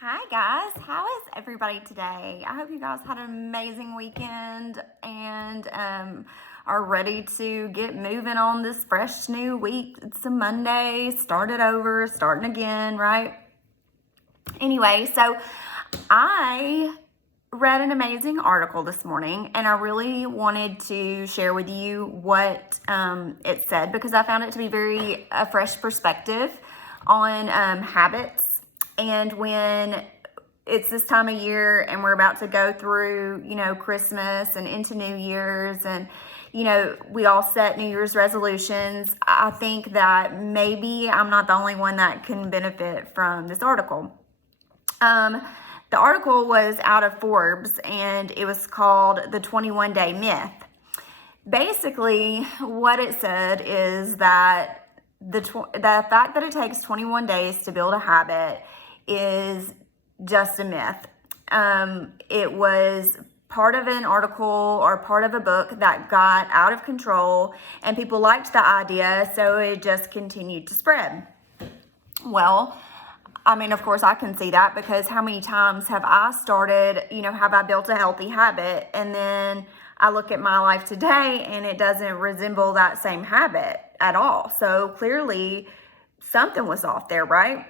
Hi guys, how is everybody today? I hope you guys had an amazing weekend and are ready to get moving on this fresh new week. It's a Monday, start it over, starting again, right? Anyway, so I read an amazing article this morning and I really wanted to share with you what it said because I found it to be a fresh perspective on habits. And when it's this time of year and we're about to go through, Christmas and into New Year's and, we all set New Year's resolutions, I think that maybe I'm not the only one that can benefit from this article. The article was out of Forbes and it was called The 21 Day Myth. Basically, what it said is that the fact that it takes 21 days to build a habit is just a myth. It was part of an article or part of a book that got out of control and people liked the idea, so it just continued to spread. Well, I mean, of course, I can see that because how many times have I started, have I built a healthy habit and then I look at my life today and it doesn't resemble that same habit at all. So clearly something was off there, right?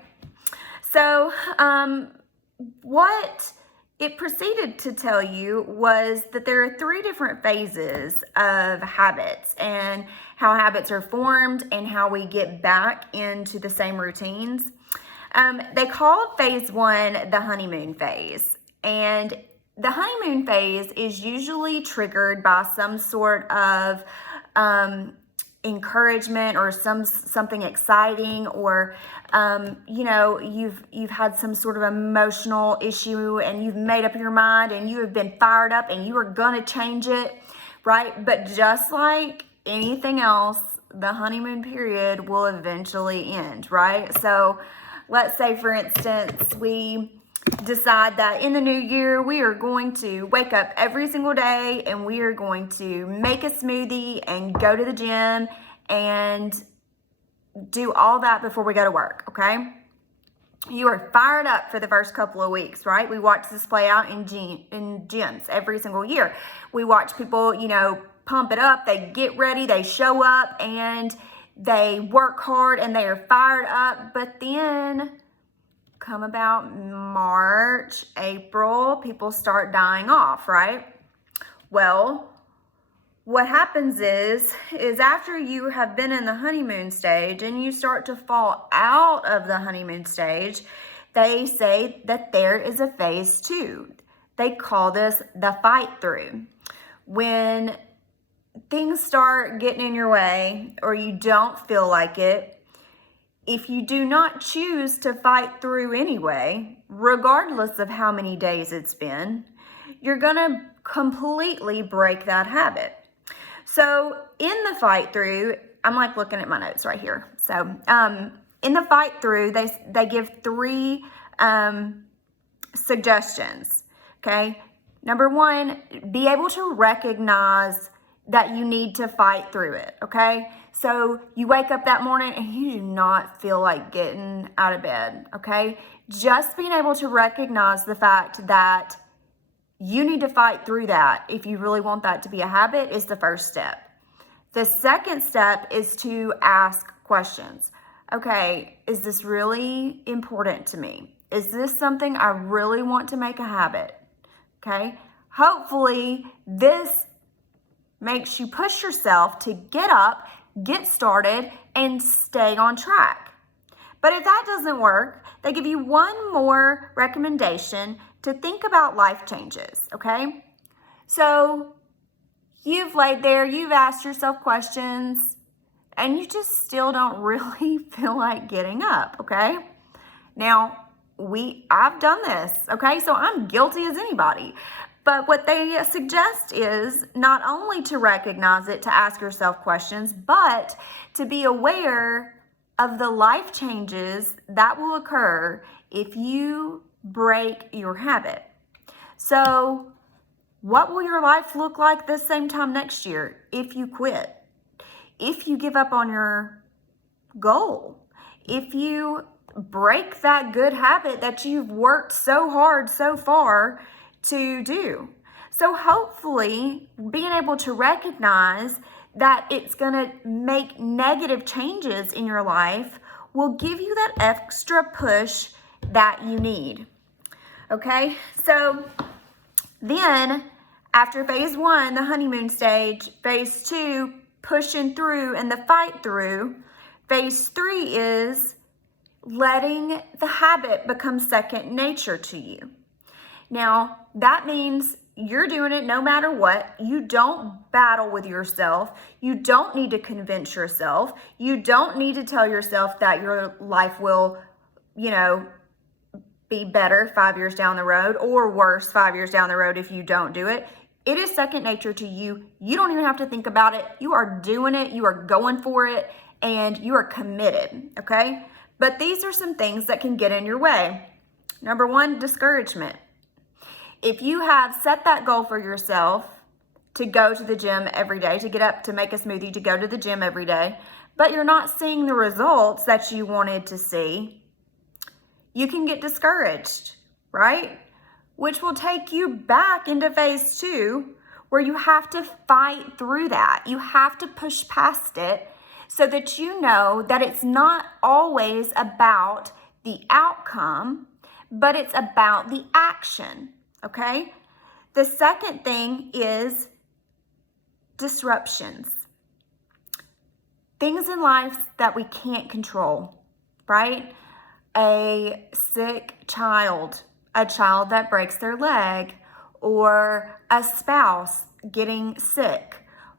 So what it proceeded to tell you was that there are 3 different phases of habits and how habits are formed and how we get back into the same routines. They call phase 1 the honeymoon phase. And the honeymoon phase is usually triggered by some sort of encouragement or something exciting, or you've had some sort of emotional issue and you've made up your mind and you have been fired up and you are gonna change it, right? But just like anything else, the honeymoon period will eventually end, right? So let's say, for instance, we decide that in the new year, we are going to wake up every single day and we are going to make a smoothie and go to the gym and do all that before we go to work, okay? You are fired up for the first couple of weeks, right? We watch this play out in gyms every single year. We watch people, pump it up, they get ready, they show up, and they work hard and they are fired up, but then come about March, April, people start dying off, right? Well, what happens is after you have been in the honeymoon stage and you start to fall out of the honeymoon stage, they say that there is a phase 2. They call this the fight through. When things start getting in your way or you don't feel like it, if you do not choose to fight through anyway, regardless of how many days it's been, you're gonna completely break that habit. So in the fight through, I'm like looking at my notes right here. So in the fight through, they give 3 suggestions, okay? Number 1, be able to recognize that you need to fight through it, okay? So you wake up that morning and you do not feel like getting out of bed, okay? Just being able to recognize the fact that you need to fight through that if you really want that to be a habit is the first step. The second step is to ask questions. Okay, is this really important to me? Is this something I really want to make a habit? Okay, hopefully this makes you push yourself to get up, get started, and stay on track. But if that doesn't work, they give you one more recommendation to think about life changes, okay? So you've laid there, you've asked yourself questions, and you just still don't really feel like getting up, okay? Now, I've done this, okay? So I'm guilty as anybody. But what they suggest is not only to recognize it, to ask yourself questions, but to be aware of the life changes that will occur if you break your habit. So what will your life look like this same time next year if you quit? If you give up on your goal? If you break that good habit that you've worked so hard so far to do. So hopefully being able to recognize that it's going to make negative changes in your life will give you that extra push that you need. Okay, so then after phase 1, the honeymoon stage, phase 2, pushing through and the fight through, phase 3 is letting the habit become second nature to you. Now, that means you're doing it no matter what. You don't battle with yourself. You don't need to convince yourself. You don't need to tell yourself that your life will, be better 5 years down the road or worse 5 years down the road if you don't do it. It is second nature to you. You don't even have to think about it. You are doing it. You are going for it, and you are committed, okay? But these are some things that can get in your way. Number 1, discouragement. If you have set that goal for yourself to go to the gym every day, to get up, to make a smoothie, to go to the gym every day, but you're not seeing the results that you wanted to see, you can get discouraged, right? Which will take you back into phase 2, where you have to fight through that. You have to push past it so that you know that it's not always about the outcome, but it's about the action. Okay? The second thing is disruptions. Things in life that we can't control, right? A sick child, a child that breaks their leg, or a spouse getting sick,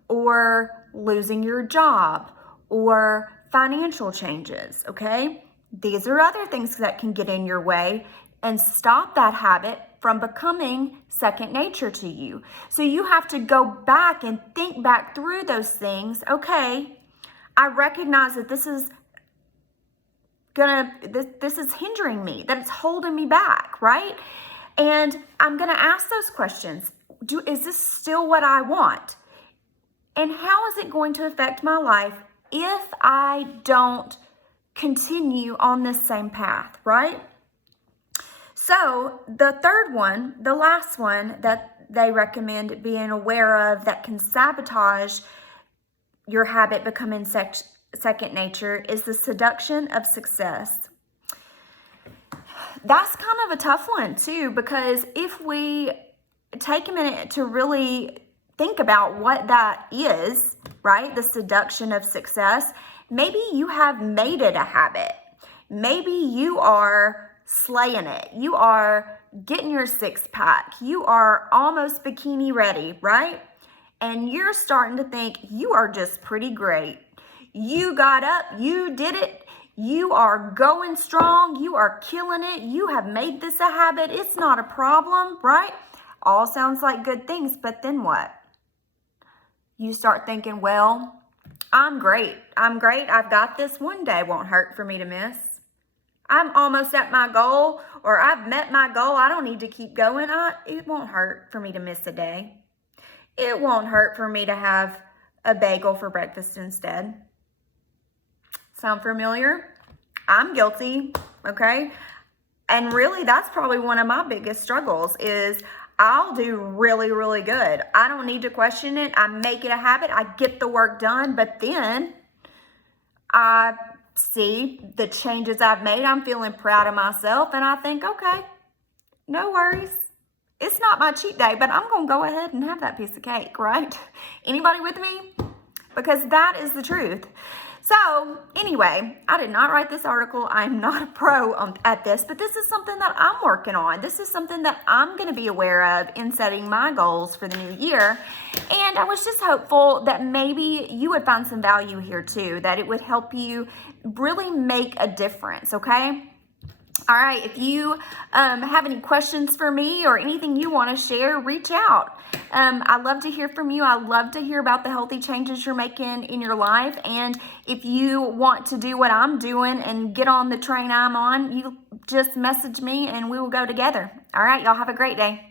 or losing your job, or financial changes, okay? These are other things that can get in your way and stop that habit from becoming second nature to you. So you have to go back and think back through those things. Okay, I recognize that this is hindering me, that it's holding me back, right? And I'm gonna ask those questions. Is this still what I want? And how is it going to affect my life if I don't continue on this same path, right? So the third one, the last one that they recommend being aware of that can sabotage your habit becoming second nature is the seduction of success. That's kind of a tough one too, because if we take a minute to really think about what that is, right? The seduction of success. Maybe you have made it a habit. Maybe you are slaying it. You are getting your 6-pack. You are almost bikini ready, right? And you're starting to think you are just pretty great. You got up, you did it. You are going strong. You are killing it. You have made this a habit. It's not a problem, right? All sounds like good things, but then what? You start thinking, well, I'm great. I've got this. One day won't hurt for me to miss. I'm almost at my goal, or I've met my goal. I don't need to keep going. It won't hurt for me to miss a day. It won't hurt for me to have a bagel for breakfast instead. Sound familiar? I'm guilty, okay? And really, that's probably one of my biggest struggles is I'll do really, really good. I don't need to question it. I make it a habit. I get the work done, but then I see the changes I've made. I'm feeling proud of myself, and I think, okay, no worries. It's not my cheat day, but I'm going to go ahead and have that piece of cake, right? Anybody with me? Because that is the truth. So anyway, I did not write this article. I'm not a pro at this, but this is something that I'm working on. This is something that I'm going to be aware of in setting my goals for the new year. And I was just hopeful that maybe you would find some value here too, that it would help you really make a difference, okay? All right, if you have any questions for me or anything you want to share, reach out. I'd love to hear from you. I love to hear about the healthy changes you're making in your life. And if you want to do what I'm doing and get on the train I'm on, you just message me and we will go together. All right, y'all have a great day.